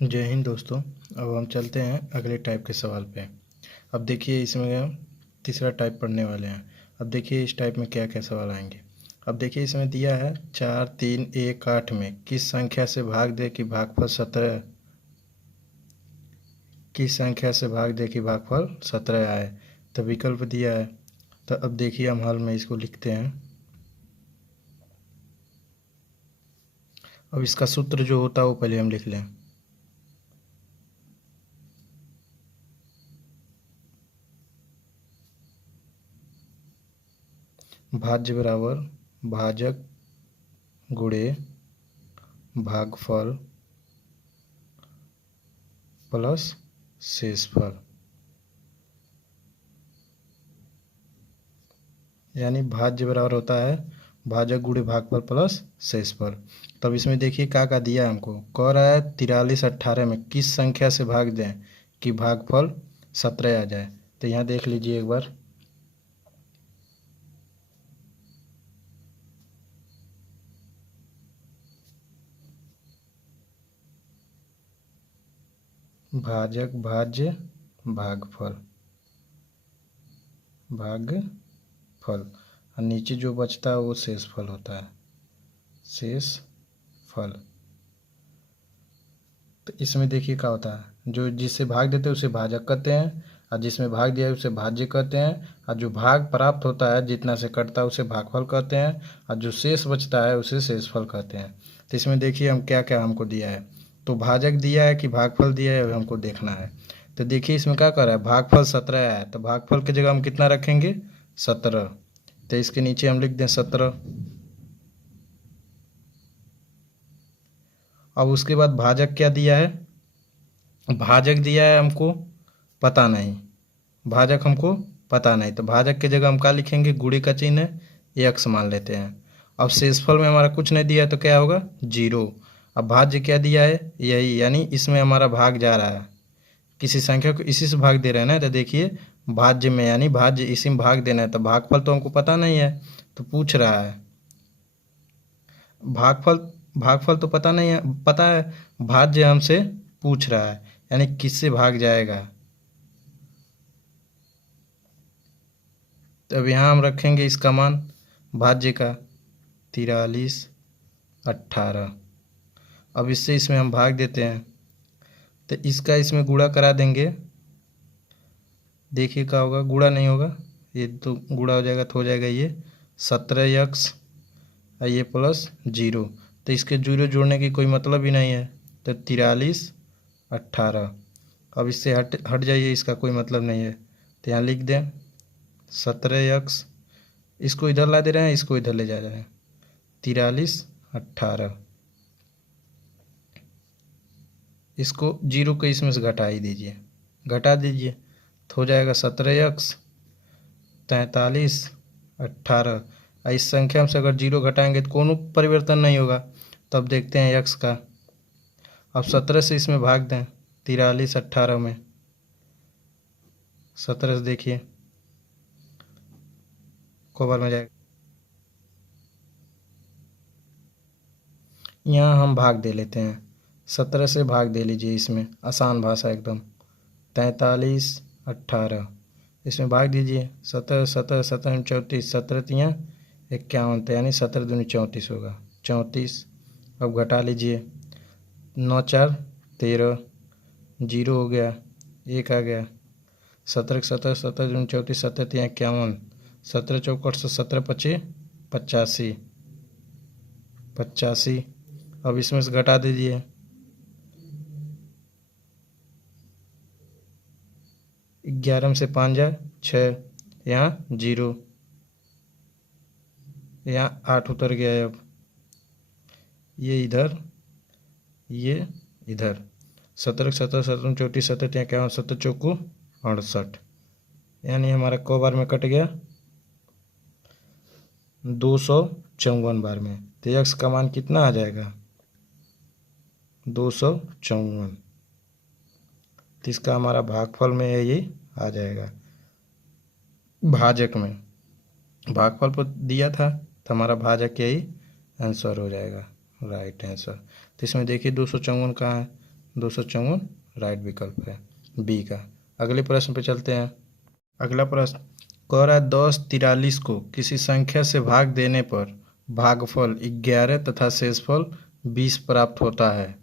जय हिंद दोस्तों। अब हम चलते हैं अगले टाइप के सवाल पे। अब देखिए इसमें हम तीसरा टाइप पढ़ने वाले हैं। अब देखिए इस टाइप में क्या क्या सवाल आएंगे। अब देखिए इसमें दिया है 4, 3, 1, 8 में किस संख्या से भाग दे कि भागफल 17, किस संख्या से भाग दे कि भागफल 17 आए। तो विकल्प दिया है। तो अब देखिए हम हल में इसको लिखते हैं। अब इसका सूत्र जो होता है वो पहले हम लिख लें। भाज्य बराबर भाजक गुणे भागफल प्लस शेषफल, यानी भाज्य बराबर होता है भाजक गुणे भागफल प्लस शेषफल। तब इसमें देखिए क्या दिया है हमको। कह रहा है 43 18 में किस संख्या से भाग दें कि भागफल 17 आ जाए। तो यहाँ देख लीजिए एक बार। भाजक भाज्य भागफल भागफल और नीचे जो बचता है वो शेषफल होता है, शेषफल। तो इसमें देखिए क्या होता है, जो जिससे भाग देते हैं उसे भाजक कहते हैं और जिसमें भाग दिया है उसे भाज्य कहते हैं, और जो भाग प्राप्त होता है जितना से कटता है उसे भागफल कहते हैं, और जो शेष बचता है उसे शेषफल कहते हैं। तो इसमें देखिए हम क्या क्या हमको दिया है। तो भाजक दिया है कि भागफल दिया है हमको देखना है। तो देखिए इसमें क्या कर रहा है, भागफल 17 है तो भागफल की जगह हम कितना रखेंगे 17। तो इसके नीचे हम लिख दें 17। अब उसके बाद भाजक क्या दिया है, भाजक दिया है हमको पता नहीं, भाजक हमको पता नहीं। तो भाजक की जगह हम क्या लिखेंगे, गुणे का चिन्ह है x मान लेते हैं। अब शेषफल में हमारा कुछ नहीं दिया है तो क्या होगा 0। अब भाज्य क्या दिया है यही, यानी इसमें हमारा भाग जा रहा है, किसी संख्या को इसी से भाग दे रहे हैं ना। तो देखिए भाज्य में, यानी भाज्य इसी में भाग देना है। तो भागफल तो हमको पता नहीं है तो पूछ रहा है भागफल, भागफल तो पता नहीं है, पता है भाज्य हमसे पूछ रहा है, यानी किससे भाग जाएगा। तो अब यहाँ हम रखेंगे इसका मान भाज्य का 43 18। अब इससे इसमें हम भाग देते हैं तो इसका इसमें गुणा करा देंगे। देखिए क्या होगा, गुणा नहीं होगा, ये तो गुणा हो जाएगा तो हो जाएगा ये 17x और ये प्लस 0। तो इसके 0 जोड़ने की कोई मतलब ही नहीं है। तो 43 18। अब इससे हट हट जाइए, इसका कोई मतलब नहीं है। तो यहाँ लिख दें 17x, इसको इधर ला दे रहे हैं, इसको इधर ले जा रहे हैं, 43 18। इसको 0 को इसमें से घटा ही दीजिए, घटा दीजिए तो हो जाएगा 17x 43 18। इस संख्या से अगर 0 घटाएंगे तो कोनो परिवर्तन नहीं होगा। तब देखते हैं x का। अब 17 से इसमें भाग दें 43 18 में, 17 से देखिए कोबर में जाएगा। यहाँ हम भाग दे लेते हैं, 17 से भाग दे लीजिए, इसमें आसान भाषा एकदम। 43 18 इसमें भाग दीजिए, 17 17 17 34, 17 तियाँ 51, यानी 17 दूनी 34 होगा, 34। अब घटा लीजिए, 9 4 13, 0 हो गया, 1 आ गया, 17 17 17 दूनी 34, 17 तियाँ 51, 17 चौकट से 17 25 85 85। अब इसमें से घटा दीजिए, 11 में से 5 जाए 6, यहाँ 0, यहाँ 8 उतर गया है। अब ये इधर, ये इधर, 17 17 17 34 17 यहाँ क्या, 17 चौको 68, यानी हमारा क बार में कट गया 254 बार में। तो x का मान कितना आ जाएगा 254। तो इसका हमारा भागफल में है ये आ जाएगा। भाजक में भागफल पर दिया था तो हमारा भाजक यही आंसर हो जाएगा, राइट आंसर। तो इसमें देखिए 254 कहाँ है, 254 राइट विकल्प है बी का। अगले प्रश्न पे चलते हैं। अगला प्रश्न कह रहा है 10 43 को किसी संख्या से भाग देने पर भागफल 11 तथा शेषफल 20 प्राप्त होता है,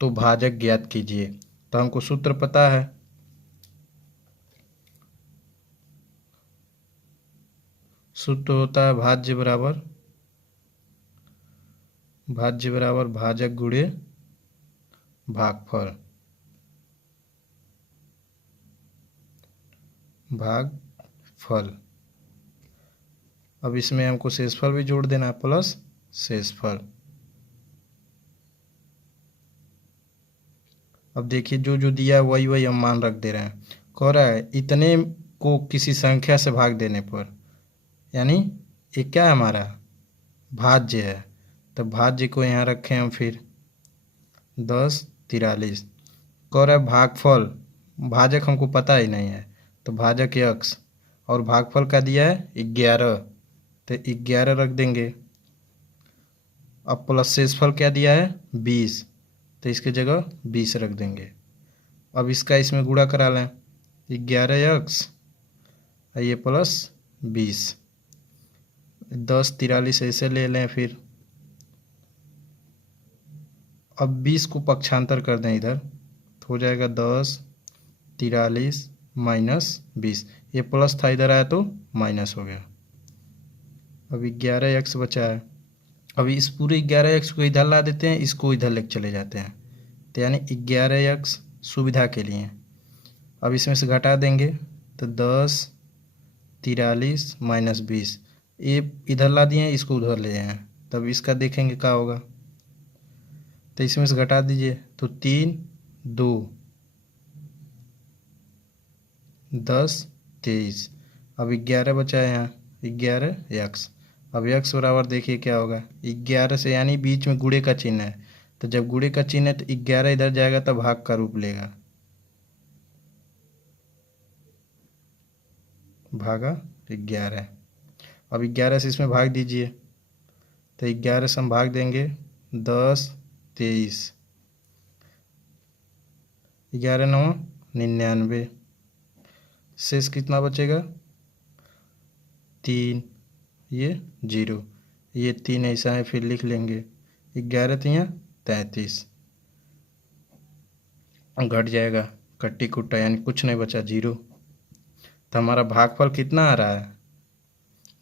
तो भाजक ज्ञात कीजिए। तो हमको सूत्र पता है, सूत्र होता है भाज्य बराबर भाजक गुणे भागफल। अब इसमें हमको शेषफल भी जोड़ देना है प्लस शेषफल। अब देखिए जो जो दिया है वही वही हम मान रख दे रहे हैं। कह रहा है इतने को किसी संख्या से भाग देने पर, यानी ये क्या है हमारा भाज्य है, तो भाज्य को यहाँ रखें हम फिर 10 43। कह रहा है भागफल, भाजक हमको पता ही नहीं है तो भाजक x, और भागफल का दिया है 11, तो 11 रख देंगे। अब प्लस शेषफल क्या दिया है 20, तो इसके जगह 20 रख देंगे। अब इसका इसमें गुणा करा लें 11x ये प्लस 20, 10 43 ऐसे ले लें फिर। अब 20 को पक्षांतर कर दें इधर, तो हो जाएगा 10 43 माइनस 20, ये प्लस था इधर आया तो माइनस हो गया। अभी 11x बचा है। अभी इस पूरे 11x को इधर ला देते हैं, इसको इधर लेके चले जाते हैं, तो यानी 11x सुविधा के लिए। अब इसमें से घटा देंगे तो 10 43 माइनस 20, ये इधर ला दिए इसको उधर ले आए, तब इसका देखेंगे क्या होगा। तो इसमें से घटा दीजिए तो 3 2 10 23। अब 11 बचा है यहाँ 11x। अब x बराबर देखिए क्या होगा 11 से, यानी बीच में गुणे का चिन्ह है, तो जब गुणे का चिन्ह है तो 11 इधर जाएगा तो भाग का रूप लेगा, भागा 11। अब 11 से इसमें भाग दीजिए, तो 11 से हम भाग देंगे 10 23, 11 9 99, शेष कितना बचेगा 3, ये 0, ये 3 ऐसा है फिर लिख लेंगे 11 3 33, घट जाएगा कट्टी कुट्टा, यानी कुछ नहीं बचा 0। तो हमारा भागफल कितना आ रहा है,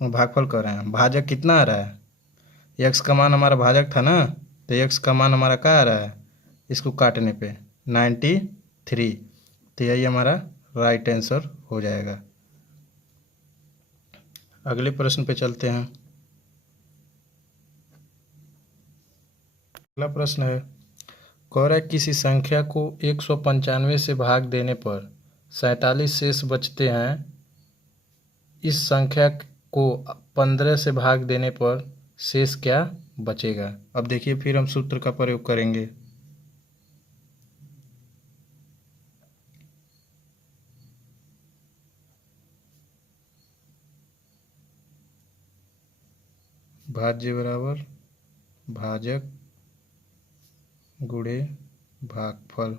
भागफल कर रहे हैं, भाजक कितना आ रहा है, x का मान हमारा भाजक था ना, तो x का मान हमारा क्या आ रहा है, इसको काटने पे 93, तो यही हमारा राइट आंसर हो जाएगा। अगले प्रश्न पे चलते हैं। अगला प्रश्न है कह रहा है किसी संख्या को 195 से भाग देने पर 47 शेष बचते हैं, इस संख्या को 15 से भाग देने पर शेष क्या बचेगा। अब देखिए फिर हम सूत्र का प्रयोग करेंगे। भाज्य बराबर भाजक गुणे भागफल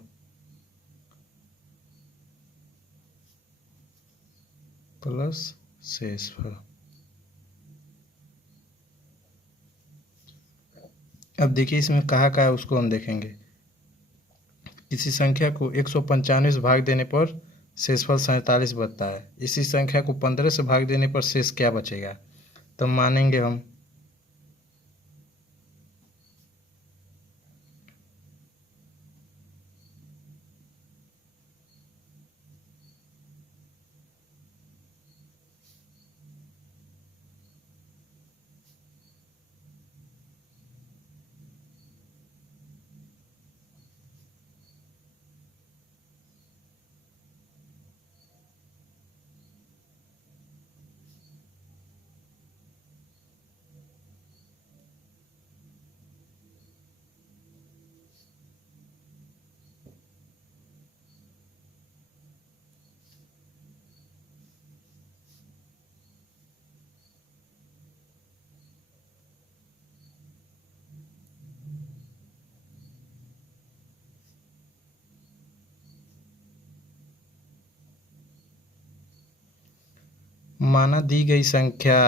प्लस शेषफल। अब देखिए इसमें कहाँ है उसको हम देखेंगे। किसी संख्या को 195 से भाग देने पर शेषफल 47 बचता है, इसी संख्या को 15 से भाग देने पर शेष क्या बचेगा। तो मानेंगे हम माना दी गई संख्या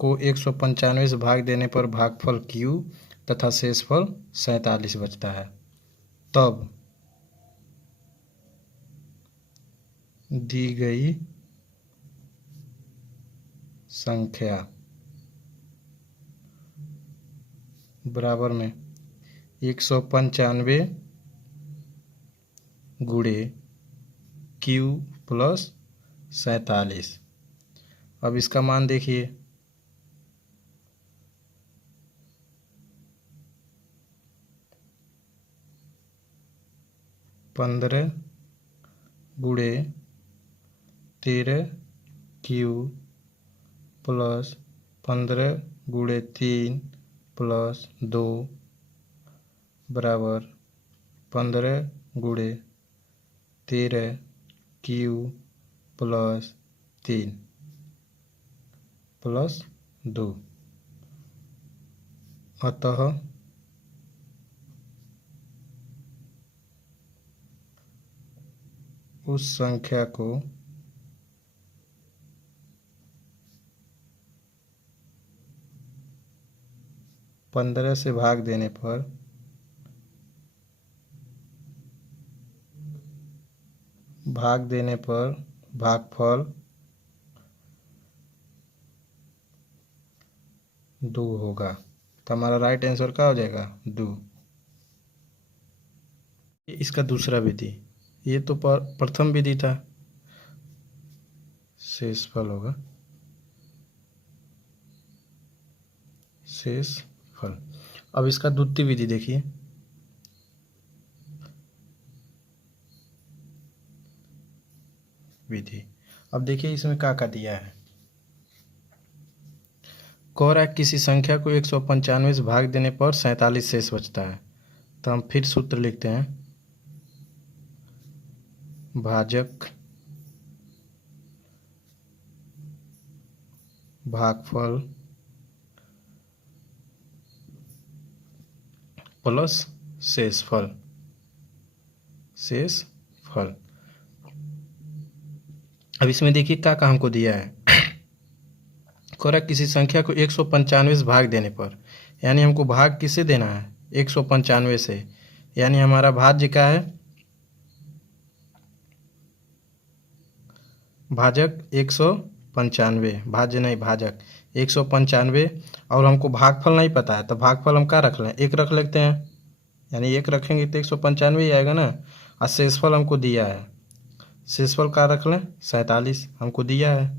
को 195 से भाग देने पर भागफल q तथा शेषफल 47 बचता है। तब दी गई संख्या बराबर में 195 गुणे q प्लस 47। अब इसका मान देखिए, 15 गुणे 13 q प्लस 15 गुणे 3 प्लस 2 बराबर 15 गुणे 13 q प्लस 3 प्लस 2। अतः उस संख्या को पंद्रह से भाग देने पर भागफल 2 होगा। तो हमारा राइट आंसर क्या हो जाएगा? 2। इसका दूसरा विधि, ये तो प्रथम विधि था, शेषफल होगा, शेषफल। अब इसका द्वितीय विधि देखिए, विधि। अब देखिए इसमें क्या दिया है। कह रहा है किसी संख्या को 195 से भाग देने पर 47 शेष बचता है। तो हम फिर सूत्र लिखते हैं, भाजक भागफल प्लस शेषफल, शेषफल। अब इसमें देखिए क्या हमको दिया है। कह रहा किसी संख्या को 195 से भाग देने पर, यानी हमको भाग किससे देना है? 195 से। यानी हमारा भाज्य क्या है? भाजक 195, भाज्य नहीं भाजक 195। और हमको भागफल नहीं पता है, तो भागफल हम क्या रख लें? 1 रख लेते हैं। यानी 1 रखेंगे तो 195 ही आएगा ना। और शेषफल हमको दिया है, शेषफल क्या रख लें? 47 हमको दिया है।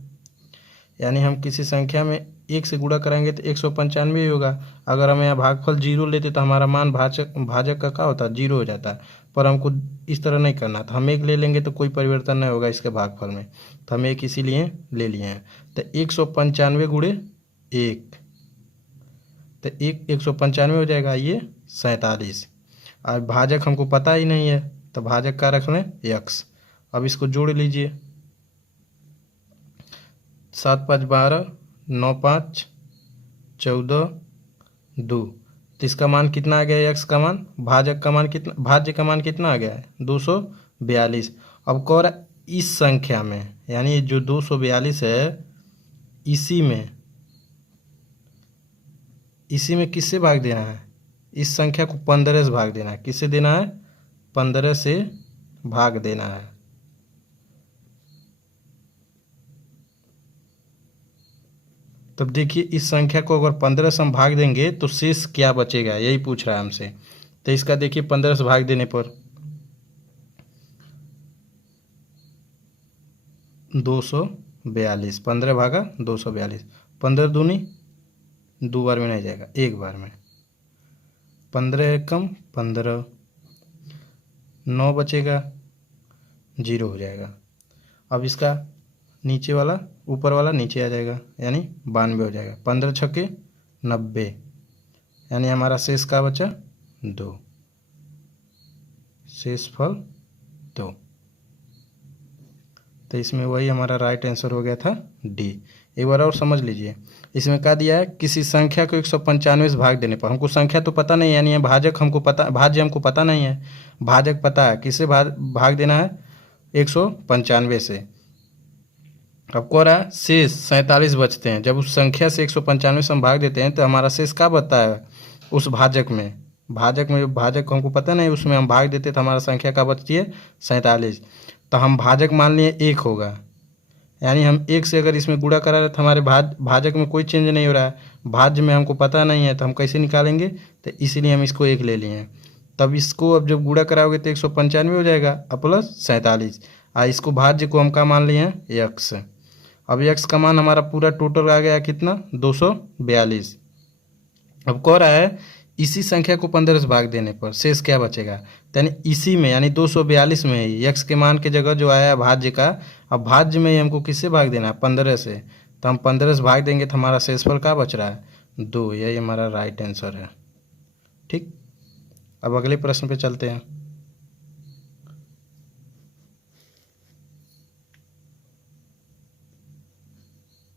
यानी हम किसी संख्या में 1 से गुणा करेंगे तो 195 ही होगा। अगर हम यहाँ भागफल 0 लेते तो हमारा मान भाजक का क्या होता? 0 हो जाता। पर हमको इस तरह नहीं करना था, हम 1 ले लेंगे तो कोई परिवर्तन नहीं होगा इसके भागफल में, तो हम 1 इसीलिए ले लिए हैं। तो 195 गुणे 1, तो 195 हो जाएगा, ये 47। और भाजक हमको पता ही नहीं है, तो भाजक का रख लें? x। अब इसको जोड़ लीजिए, 7 5 12, 9 5 14, 2। तो इसका मान कितना आ गया? x का मान। भाजक का मान कितना, भाज्य का मान कितना आ गया है? 242। अब कह रहा इस संख्या में, यानी जो 242 है, इसी में किससे भाग देना है? इस संख्या को 15 से भाग देना है। किससे देना है? 15 से भाग देना है। तब देखिए इस संख्या को अगर 15 से हम भाग देंगे तो शेष क्या बचेगा, यही पूछ रहा है हमसे। तो इसका देखिए 15 से भाग देने पर 242, 15 भागा 242, 15 दूनी 2 बार में नहीं जाएगा, 1 बार में। 15 कम 15, 9 बचेगा, 0 हो जाएगा। अब इसका नीचे वाला ऊपर वाला नीचे आ जाएगा, यानी 92 हो जाएगा। 15 छक्के 90, यानी हमारा शेष का बचा 2, शेषफल 2। तो इसमें वही हमारा राइट आंसर हो गया था डी। एक बार और समझ लीजिए, इसमें क्या दिया है? किसी संख्या को 195 से भाग देने पर, हमको संख्या तो पता नहीं, यानी भाजक हमको पता, भाज्य हमको पता नहीं है, भाजक पता है। किससे भाग देना है? 195 से। अब कह रहा है शेष 47 बचते हैं। जब उस संख्या से 195 से हम भाग देते हैं तो हमारा शेष क्या बचता है उस भाजक में। भाजक को हमको पता नहीं, उसमें हम भाग देते तो हमारा संख्या क्या बचती है 47। तो हम भाजक मान लिए 1 होगा, यानी हम 1 से अगर इसमें गुणा करा रहे तो हमारे भाजक में कोई चेंज नहीं हो रहा है, भाज्य में हमको पता नहीं है तो हम कैसे निकालेंगे, तो इसीलिए हम इसको 1 ले लिए हैं। तब इसको अब जब गुणा कराओगे तो 195 हो जाएगा और प्लस 47, और इसको भाज्य को हम क्या मान लिए हैं x। अब x का मान हमारा पूरा टोटल आ गया कितना 242। अब कह रहा है इसी संख्या को 15 से भाग देने पर शेष क्या बचेगा, तो यानी इसी में यानी 242 में ही x के मान के जगह जो आया भाज्य का, अब भाज्य में ही हमको किससे भाग देना है 15 से, तो हम 15 से भाग देंगे तो हमारा शेषफल क्या बच रहा है 2। यही हमारा राइट आंसर है। ठीक, अब अगले प्रश्न पे चलते हैं।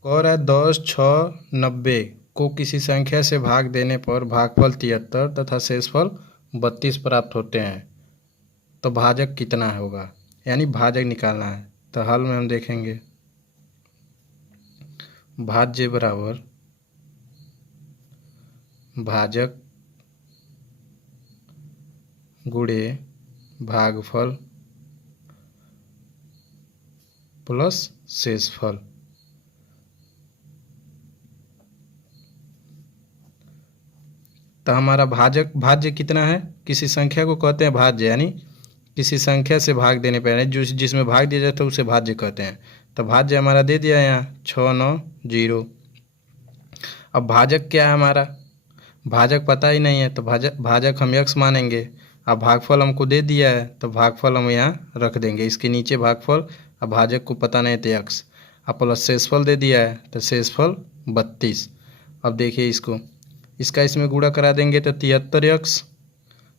कह रहा है 10, 6, 90 को किसी संख्या से भाग देने पर भागफल 73 तथा शेषफल 32 प्राप्त होते हैं, तो भाजक कितना होगा, यानी भाजक निकालना है। तो हल में हम देखेंगे भाज्य बराबर भाजक गुणे भागफल प्लस शेषफल। तो हमारा भाज्य कितना है, किसी संख्या को कहते हैं भाज्य, यानी किसी संख्या से भाग देने पर यानी जिसमें भाग दिया जाता है उसे भाज्य कहते हैं। तो भाज्य हमारा दे दिया है यहाँ 690। अब भाजक क्या है हमारा, भाजक पता ही नहीं है तो भाजक हम x मानेंगे। अब भागफल हमको दे दिया है तो भागफल हम यहाँ रख देंगे, इसके नीचे भागफल। अब भाजक को पता नहीं तो x, अब प्लस शेषफल दे दिया है तो शेषफल 32। अब देखिए इसका इसमें गुणा करा देंगे तो 73x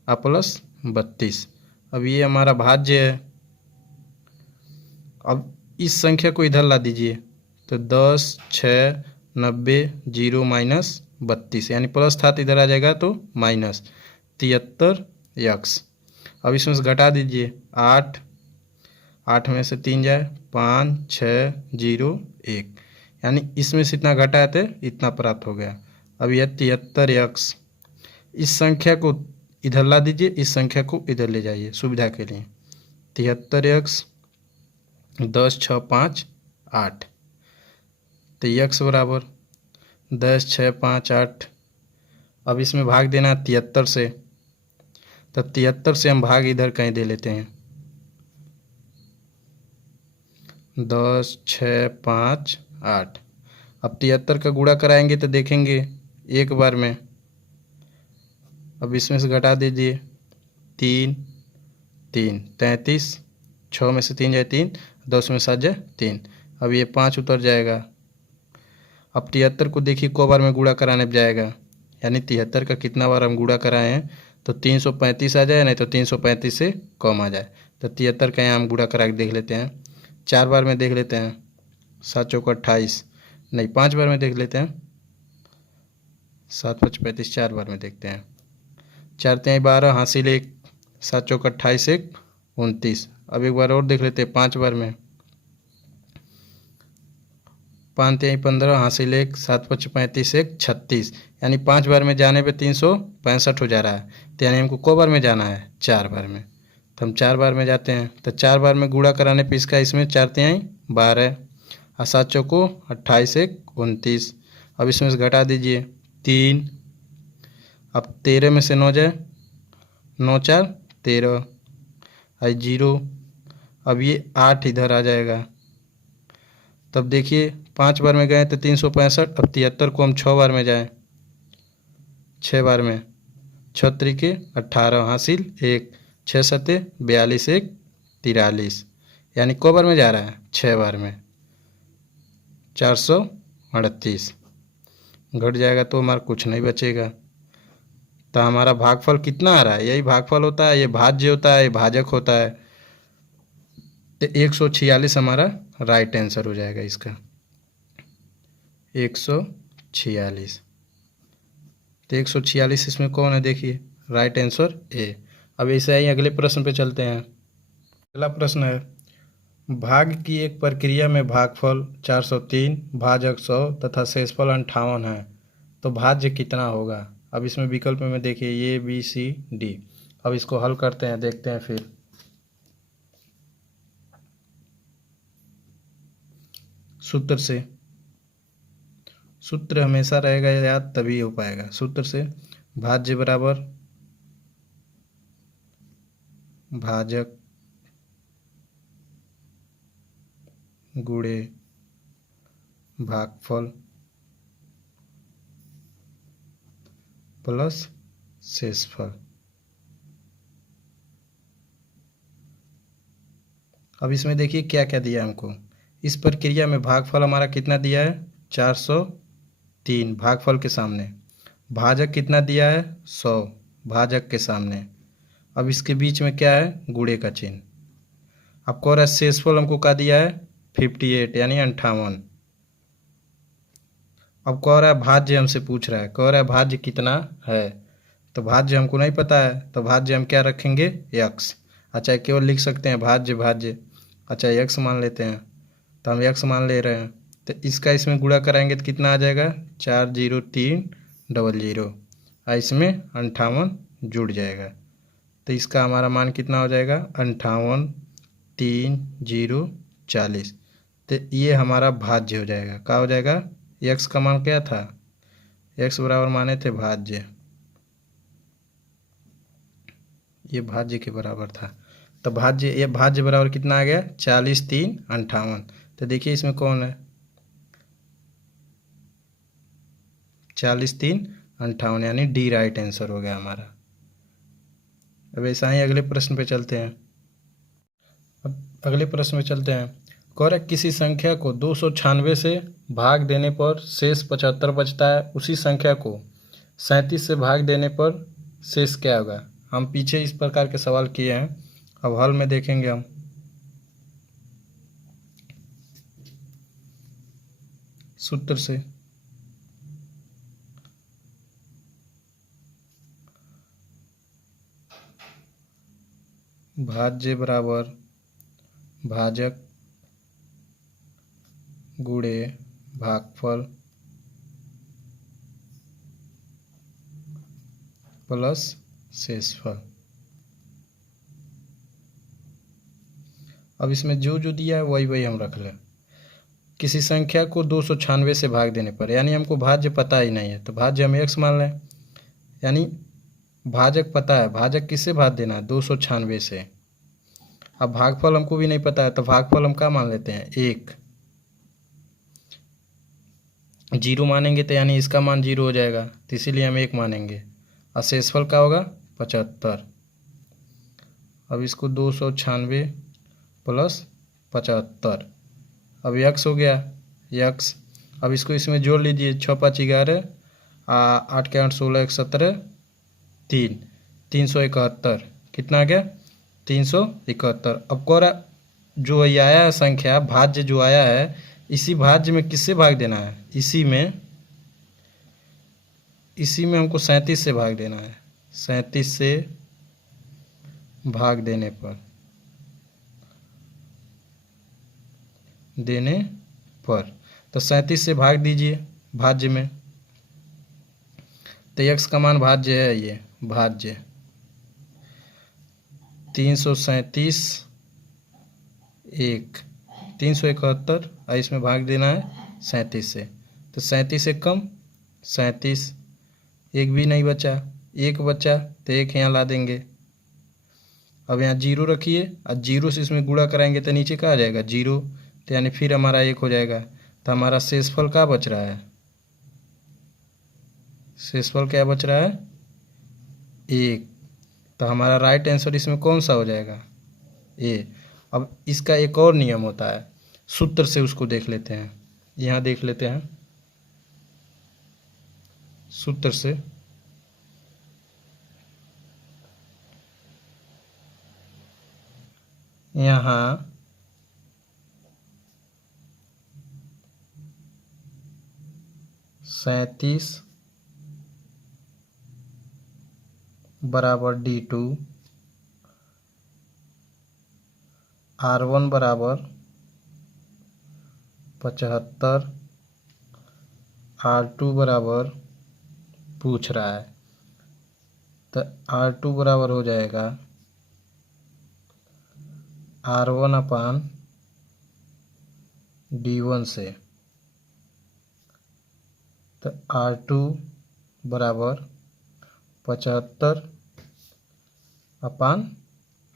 और प्लस 32। अब ये हमारा भाज्य है। अब इस संख्या को इधर ला दीजिए तो 10, 6, 90, 0 माइनस 32, यानी प्लस था तो इधर आ जाएगा तो माइनस 73x। अब इसमें से घटा दीजिए 8 में से 3 जाए 5, 6, 0, 1, यानी इसमें से इतना घटा है तो इतना प्राप्त हो गया। अब यह 73x, इस संख्या को इधर ला दीजिए, इस संख्या को इधर ले जाइए सुविधा के लिए। 73x 10, 6, 5, 8, तो x बराबर 10, 6, 5, 8। अब इसमें भाग देना 73 से, तो 73 से हम भाग इधर कहीं दे लेते हैं 10, 6, 5, 8। अब 73 का गुणा कराएंगे तो देखेंगे एक बार में। अब इसमें से घटा दीजिए 3, 3, 33, 6 में से 3 जाए 3, 10 में 7 जाए 3। अब ये 5 उतर जाएगा। अब 73 को देखिए को बार में गुणा कराने जाएगा, यानी 73 का कितना बार हम गुणा कराए हैं तो 335 आ जाए, नहीं तो 335 से कम आ जाए। तो 73 का यहाँ हम गुणा करा के देख लेते हैं, 4 बार में देख लेते हैं। 7 चौका 28, नहीं 5 बार में देख लेते हैं। 7, 5, 35, 4 बार में देखते हैं। 4 3 12 हासिल 1, 7 चौका 28, 1 29। अब एक बार और देख लेते हैं 5 बार में। 5 3 15 हासिल 1, 7 5 35, 1 36, यानी 5 बार में जाने पे 365 हो जा रहा है। तो यानी हमको को बार में जाना है 4 बार में, तो हम 4 बार में जाते हैं। तो 4 बार में गुणा कराने पे इसका इसमें 4 3 12 और 7 चौको 28, 1 29। अब इसमें से घटा दीजिए 3। अब 13 में से 9 जाए, 9 4 13 और 0। अब ये 8 इधर आ जाएगा। तब देखिए 5 बार में गए तो 365। अब 73 को हम 6 बार में जाएं, 6 बार में 6 त्रिके 18 हासिल 1, 6 सत्ते 42, 1 43, यानी को बार में जा रहा है 6 बार में 438। घट जाएगा तो हमारा कुछ नहीं बचेगा। तो हमारा भागफल कितना आ रहा है, यही भागफल होता है, ये भाज्य होता है, ये भाजक होता है। तो 146 हमारा राइट आंसर हो जाएगा इसका 146। तो 146 इसमें कौन है, देखिए राइट आंसर ए। अब ऐसे ही अगले प्रश्न पे चलते हैं। अगला प्रश्न है भाग की एक प्रक्रिया में भागफल 403 भाजक 100 तथा शेषफल 58 है, तो भाज्य कितना होगा। अब इसमें विकल्प में देखिए A B C D। अब इसको हल करते हैं, देखते हैं फिर। सूत्र हमेशा रहेगा याद, तभी हो पाएगा। सूत्र से भाज्य बराबर भाजक गुणे भागफल प्लस शेषफल। अब इसमें देखिए क्या क्या दिया है हमको। इस प्रक्रिया में भागफल हमारा कितना दिया है, 403 भागफल के सामने। भाजक कितना दिया है, 100 भाजक के सामने। अब इसके बीच में क्या है, गुणे का चिन्ह। अब कह रहा है शेषफल हमको क्या दिया है, 58 यानी 58। अब कह रहा है भाज्य हमसे पूछ रहा है, कह रहा है भाज्य कितना है। तो भाज्य हमको नहीं पता है, तो भाज्य हम क्या रखेंगे, यक्स। अच्छा, केवल लिख सकते हैं भाज्य। अच्छा, यक्स मान लेते हैं, तो हम यक्स मान ले रहे हैं। तो इसका इसमें गुणा कराएंगे तो कितना आ जाएगा, 40300। और इसमें 58 जुड़ जाएगा, तो इसका हमारा मान कितना हो जाएगा, 583040। तो ये हमारा भाज्य हो जाएगा। क्या हो जाएगा, यक्स का मान क्या था, यक्स बराबर माने थे भाज्य, ये भाज्य के बराबर था। तो ये भाज्य बराबर कितना आ गया, 40358। तो देखिए इसमें कौन है, 40358 यानी डी राइट आंसर हो गया हमारा। अब ऐसा ही अगले प्रश्न पे चलते हैं। अब अगले प्रश्न में चलते हैं। कह किसी संख्या को 296 से भाग देने पर शेष 75 बचता है, उसी संख्या को 37 से भाग देने पर शेष क्या होगा। हम पीछे इस प्रकार के सवाल किए हैं, अब हल में देखेंगे हम। सूत्र से भाज्य बराबर भाजक गुणे भागफल प्लस शेषफल। अब इसमें जो जो दिया है वही हम रख लें। किसी संख्या को 296 से भाग देने पर, यानी हमको भाज्य पता ही नहीं है, तो भाज्य हम x मान लें। यानी भाजक पता है, भाजक किससे भाग देना है, 296 से। अब भागफल हमको भी नहीं पता है, तो भागफल हम क्या मान लेते हैं, 1। 0 मानेंगे तो यानी इसका मान 0 हो जाएगा, तो इसीलिए हम 1 मानेंगे। और शेषफल क्या होगा, 75। अब इसको 296 प्लस 75, अब यक्स हो गया, यक्स। अब इसको इसमें जोड़ लीजिए, 6 5 11, 8 के 8 16 1 17 3, 371। कितना आ गया, 371। अब कह रहा जो ये आया है संख्या भाज्य जो आया है, इसी भाज्य में किससे भाग देना है, इसी में हमको 37 से भाग देना है। 37 से भाग देने पर तो 37 से भाग दीजिए भाज्य में, तो x का मान भाज्य है, ये भाज्य 337 1 371, और इसमें भाग देना है 37 से। तो 37 से कम 37, एक भी नहीं बचा, एक बचा तो एक यहाँ ला देंगे। अब यहाँ 0 रखिए, और 0 से इसमें गुणा कराएंगे तो नीचे क्या आ जाएगा, 0। तो यानी फिर हमारा 1 हो जाएगा। तो हमारा शेषफल क्या बच रहा है, शेषफल क्या बच रहा है, 1। तो हमारा राइट आंसर इसमें कौन सा हो जाएगा, ए। अब इसका एक और नियम होता है, सूत्र से उसको देख लेते हैं। यहाँ देख लेते हैं सूत्र से। यहाँ 37 बराबर D2, R1 बराबर 75। R2 बराबर पूछ रहा है, तो R2 बराबर हो जाएगा R1 अपान D1 से। तो R2 बराबर 75 अपान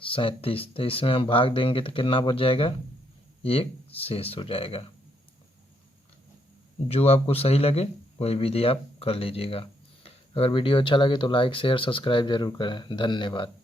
37। तो इसमें हम भाग देंगे तो कितना बच जाएगा, 1 शेष हो जाएगा। जो आपको सही लगे वही विधि आप कर लीजिएगा। अगर वीडियो अच्छा लगे तो लाइक शेयर सब्सक्राइब जरूर करें। धन्यवाद।